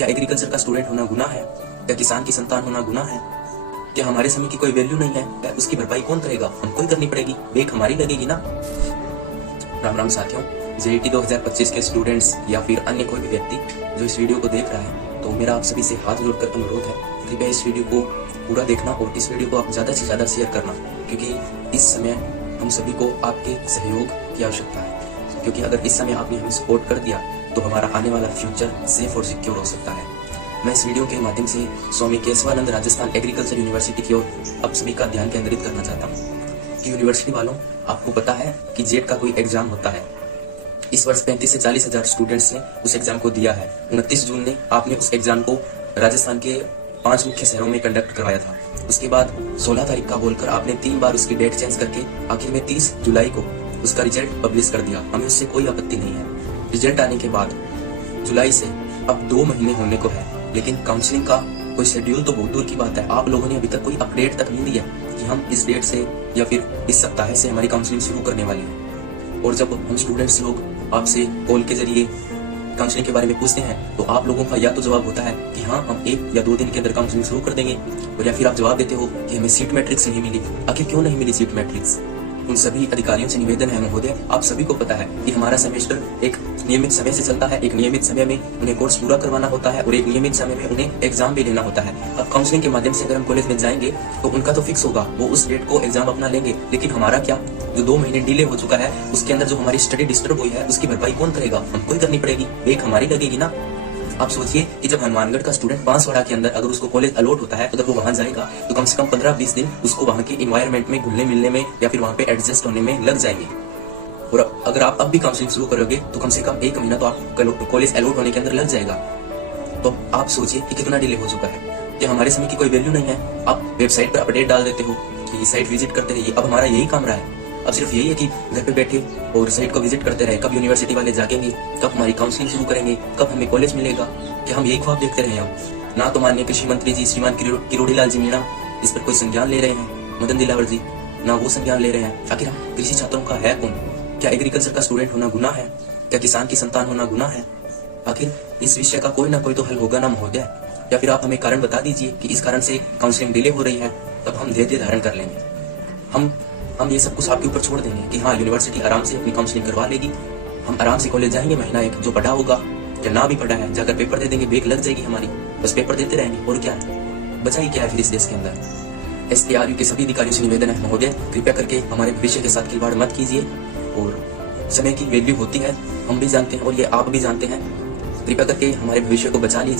क्या एग्रीकल्चर का स्टूडेंट होना गुनाह है? क्या किसान की संतान होना गुनाह है? क्या हमारे समय की कोई वैल्यू नहीं है? क्या उसकी भरपाई कौन करेगा? हमको ही करनी पड़ेगी, बेक हमारी लगेगी ना। राम राम साथियों, जेईटी 2025 के स्टूडेंट्स या फिर अन्य कोई भी व्यक्ति जो इस वीडियो को देख रहा है, तो मेरा आप सभी से हाथ जोड़कर अनुरोध है, कृपया इस वीडियो को पूरा देखना और इस वीडियो को आप ज़्यादा से ज़्यादा शेयर करना, क्योंकि इस समय हम सभी को आपके सहयोग की आवश्यकता है। क्योंकि अगर इस समय आपने हमें सपोर्ट कर दिया तो हमारा आने वाला फ्यूचर सेफ और सिक्योर हो सकता है। मैं इस वीडियो के माध्यम से स्वामी केशवानंद राजस्थान एग्रीकल्चर यूनिवर्सिटी की ओर आप सभी का ध्यान केंद्रित करना चाहता हूँ कि यूनिवर्सिटी वालों, आपको पता है कि जेट का कोई एग्जाम होता है। इस वर्ष 35 से 40 हजार स्टूडेंट्स ने उस एग्जाम को दिया है। 29 जून ने आपने उस एग्जाम को राजस्थान के 5 मुख्य शहरों में कंडक्ट करवाया था। उसके बाद 16 तारीख का बोलकर आपने 3 बार उसकी डेट चेंज करके आखिर में 30 जुलाई को उसका रिजल्ट पब्लिश कर दिया। हमें उससे कोई आपत्ति नहीं है। रिजल्ट आने के बाद जुलाई से अब 2 महीने होने को है, लेकिन काउंसलिंग का कोई शेड्यूल तो बहुत दूर की बात है। आप लोगों ने अभी तक कोई अपडेट तक नहीं दिया कि हम इस डेट से या फिर इस सप्ताह से हमारी काउंसलिंग शुरू करने वाली है। और जब हम स्टूडेंट्स लोग आपसे कॉल के जरिए काउंसलिंग के बारे में पूछते हैं, तो आप लोगों का या तो जवाब होता है कि हाँ, हम 1 या 2 दिन के अंदर काउंसलिंग शुरू कर देंगे, और या फिर आप जवाब देते हो कि हमें सीट मैट्रिक्स नहीं मिली। आखिर क्यों नहीं मिली सीट मैट्रिक्स? उन सभी अधिकारियों से निवेदन है महोदय, आप सभी को पता है कि हमारा सेमेस्टर एक नियमित समय से चलता है। एक नियमित समय में उन्हें कोर्स पूरा करवाना होता है और एक नियमित समय में उन्हें एग्जाम भी लेना होता है। अब काउंसलिंग के माध्यम से अगर हम कॉलेज में जाएंगे तो उनका तो फिक्स होगा, वो उस डेट को एग्जाम अपना लेंगे, लेकिन हमारा क्या? जो 2 महीने डिले हो चुका है, उसके अंदर जो हमारी स्टडी डिस्टर्ब हुई है, उसकी भरपाई कौन करेगा? हमको ही करनी पड़ेगी, बेक हमारी लगेगी ना। आप सोचिए कि जब हनुमानगढ़ का स्टूडेंट बांसवाड़ा के अंदर अगर उसको कॉलेज अलॉट होता है, तो जब वो वहां जाएगा तो कम से कम 15-20 दिन उसको वहां के इन्वायरमेंट में घुलने मिलने में या फिर वहां पे एडजस्ट होने में लग जाएंगे। और अगर आप अब भी काउंसलिंग शुरू करोगे तो कम से कम 1 महीना तो आप कॉलेज अलॉट होने के अंदर लग जाएगा। तो आप सोचिए कि कितना डिले हो चुका है। कि हमारे समय की कोई वैल्यू नहीं है। आप वेबसाइट पर अपडेट डाल देते हो कि साइट विजिट करते रहिए। अब हमारा यही काम रहा है। अब सिर्फ यही है कि घर पे बैठे और साइट को विजिट करते रहे। कब यूनिवर्सिटी वाले जागेंगे, कब हमारी काउंसलिंग शुरू करेंगे, कब हमें कॉलेज मिलेगा, कि हम यही ख्वाब देखते रहे। हम ना तो माननीय कृषि मंत्री जी श्रीमान किरोड़ीलाल जी मीणा इस पर कोई संज्ञान ले रहे हैं, मदन दिलावर जी ना वो संज्ञान ले रहे हैं। आखिर हम कृषि छात्रों का है कौन? क्या एग्रीकल्चर का स्टूडेंट होना गुनाह है? क्या किसान की संतान होना गुनाह है? आखिर इस विषय का कोई ना कोई तो हल होगा ना महोदय। या फिर आप हमें कारण बता दीजिए कि इस कारण से काउंसलिंग डिले हो रही है, तब हम धैर्य धारण कर लेंगे। हम ये सब कुछ आपके ऊपर छोड़ देंगे कि हाँ, यूनिवर्सिटी आराम से अपनी काउंसलिंग करवा लेगी। हम आराम से कॉलेज जाएंगे, महीना एक जो पढ़ा होगा या ना भी पढ़ा है जाकर पेपर दे देंगे, बेक लग जाएगी हमारी, बस पेपर देते रहेंगे। और क्या है, बचा ही क्या है फिर इस देश के अंदर? SARU के सभी अधिकारियों से निवेदन है महोदय, कृपया करके हमारे भविष्य के साथ खिलवाड़ मत कीजिए। और समय की वैल्यू होती है, हम भी जानते हैं और ये आप भी जानते हैं। कृपया करके हमारे भविष्य को बचा लीजिए।